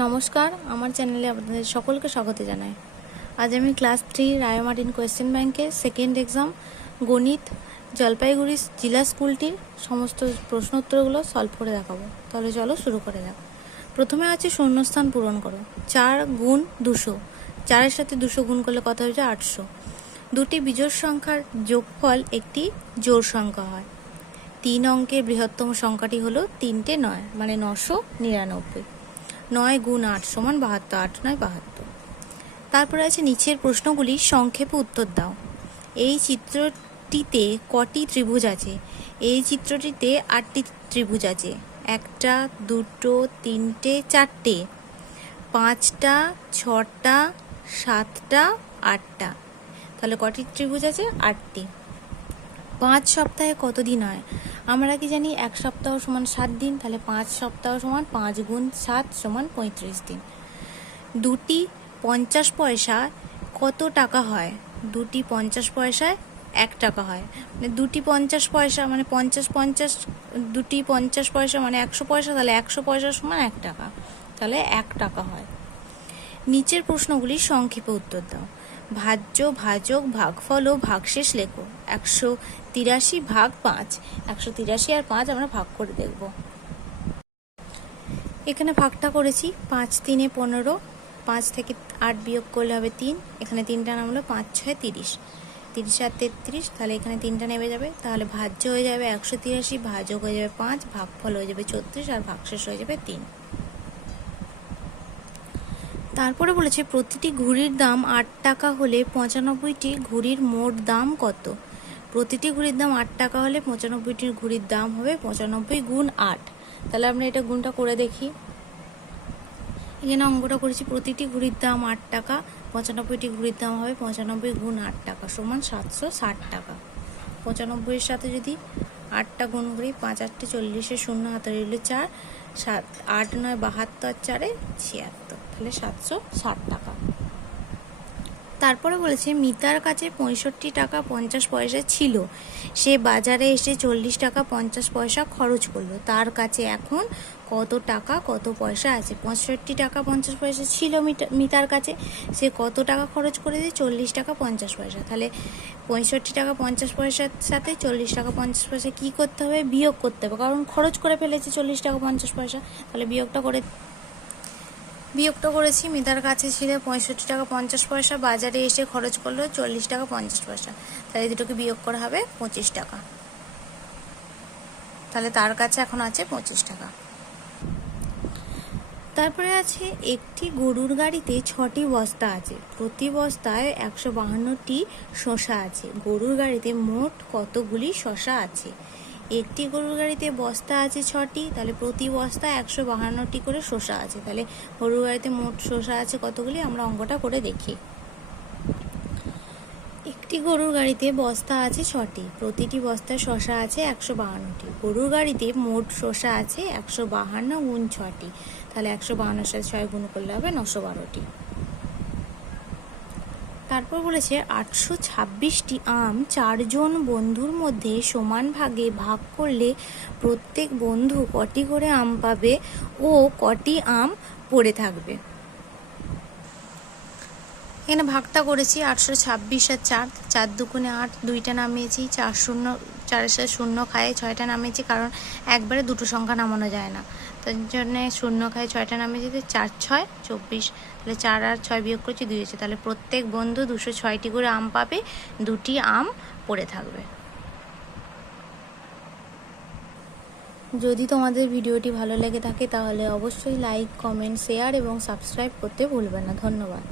নমস্কার, আমার চ্যানেলে আপনাদের সকলকে স্বাগত জানাই। আজ আমি ক্লাস 3 রায় মার্টিন কোয়েশ্চেন ব্যাংকের সেকেন্ড এক্সাম গণিত জলপাইগুড়ি জেলা স্কুলটির সমস্ত প্রশ্ন উত্তরগুলো সলভ করে দেখাবো। তাহলে চলো শুরু করে যাক। প্রথমে আছে শূন্যস্থান পূরণ করো। 4 গুণ 200, 4-এর সাথে 200 গুণ করলে কত হয়েছে? 800। দুটি বিজোড় সংখ্যার যোগফল একটি জোড় সংখ্যা হয়। 3 অঙ্কের বৃহত্তম সংখ্যাটি হলো 3টে 9, মানে 999। 9 গুণ 8 সমান 72, 8 9 72। তারপরে আছে নিচের প্রশ্নগুলি সংক্ষেপে উত্তর দাও। এই চিত্রটিতে কটি ত্রিভুজ আছে? এই চিত্রটিতে 8টি ত্রিভুজ আছে। 1টা 2টো 3টে 4টে 5টা 6টা 7টা 8টা। তাহলে কটি ত্রিভুজ আছে? 8টি। 5 সপ্তাহে কত দিন হয়? আমরা কি জানি 1 সপ্তাহ সমান 7 দিন, তাহলে 5 সপ্তাহ সমান 5 গুণ 7 সমান 35 দিন। দুটি 50 পয়সা কত টাকা হয়? দুটি 50 পয়সায় 1 টাকা হয়। মানে দুটি 50 পয়সা মানে 50 দুটি 50 পয়সা মানে 100 পয়সা, তাহলে 100 পয়সা সমান 1 টাকা, তাহলে 1 টাকা হয়। নিচের প্রশ্নগুলি সংক্ষেপে উত্তর দাও। ভাজ্য, ভাজক, ভাগফল ও ভাগশেষ লেখো। 183 ভাগ 5। 183 আর 5 আমরা ভাগ করে দেখব। এখানে ভাগটা করেছি 5 3 15, 5 থেকে 8 বিয়োগ করলে হবে 3। এখানে 3টা নামলো 5 6 30, 30 আর 33, তাহলে এখানে 3টা নেমে যাবে। তাহলে ভাজ্য হয়ে যাবে 183, ভাজক হয়ে যাবে 5, ভাগফল হয়ে যাবে 34 আর ভাগশেষ হয়ে যাবে 3। তারপরে বলেছে প্রতিটি ঘুড়ির দাম 8 টাকা হলে 95টি ঘুড়ির মোট দাম কত? প্রতিটি ঘুড়ির দাম 8 টাকা হলে 95টি ঘুড়ির দাম হবে 95 গুণ 8। তাহলে আমরা এটা গুণটা করে দেখি। এখানে অঙ্কটা করেছি প্রতিটি ঘুড়ির দাম 8 টাকা, 95টি ঘুড়ির দাম হবে 95 গুণ 8 টাকা সমান 760 টাকা। 95-এর সাথে যদি 8টা গুণ করি, 5 8 40, 0 হাতে রইল 4, 7 8 9 72, 4 76, তাহলে 760 টাকা। তারপরে বলেছে মিতার কাছে 65 টাকা 50 পয়সা ছিল। সে বাজারে এসে 40 টাকা 50 পয়সা খরচ করলো। তার কাছে এখন কত টাকা কত পয়সা আছে? 65 টাকা 50 পয়সা ছিল মিতার কাছে, সে কত টাকা খরচ করেছে? 40 টাকা 50 পয়সা। তাহলে 65 টাকা 50 পয়সার সাথে 40 টাকা 50 পয়সা কী করতে হবে? বিয়োগ করতে হবে, কারণ খরচ করে ফেলেছে 40 টাকা 50 পয়সা। তাহলে বিয়োগটা করেছি। মিতার কাছে ছিল 65 টাকা 50 পয়সা, বাজারে এসে খরচ করলো 40 টাকা 50 পয়সা। তাহলে দুটোকে বিয়োগ করা হবে 25 টাকা। তাহলে তার কাছে এখন আছে 25 টাকা। তারপরে আছে একটি গরুর গাড়িতে 6টি বস্তা আছে, প্রতি বস্তায় 152টি শসা আছে। গরুর গাড়িতে মোট কতগুলি শসা আছে? একটি গরুর গাড়িতে বস্তা আছে 6টি, তাহলে প্রতি বস্তায় 152টি করে শসা আছে। তাহলে গরুর গাড়িতে মোট শসা আছে কতগুলি? আমরা অঙ্কটা করে দেখি। একটি গরুর গাড়িতে বস্তা আছে 6টি, প্রতিটি বস্তায় শসা আছে 152টি। গরুর গাড়িতে মোট শসা আছে 152 গুণ 6টি, তাহলে 152-এর সাথে 6 গুণ করলে হবে 912টি। তারপর বলেছে 826টি আম 4 জন বন্ধুর মধ্যে সমান ভাগে ভাগ করলে প্রত্যেক বন্ধু কটি করে আম পাবে ও কটি আম পড়ে থাকবে? এখানে ভাগটা করেছি 826 আর 4, 4 দুগুণে 8, 2টা নামিয়েছি, 4 0 সাথে 0 খায় 6টা নামিয়েছি, কারণ একবারে দুটো সংখ্যা নামানো যায় না, তার জন্য 0 খায় 6টা নামিয়েছি। 4 6 24, তাহলে 4 আর 6 বিয়োগ করছি 2 হয়েছে। তাহলে প্রত্যেক বন্ধু 206টি করে আম পাবে, 2টি আম পড়ে থাকবে। যদি তোমাদের ভিডিওটি ভালো লেগে থাকে তাহলে অবশ্যই লাইক, কমেন্ট, শেয়ার এবং সাবস্ক্রাইব করতে ভুলবে না। ধন্যবাদ।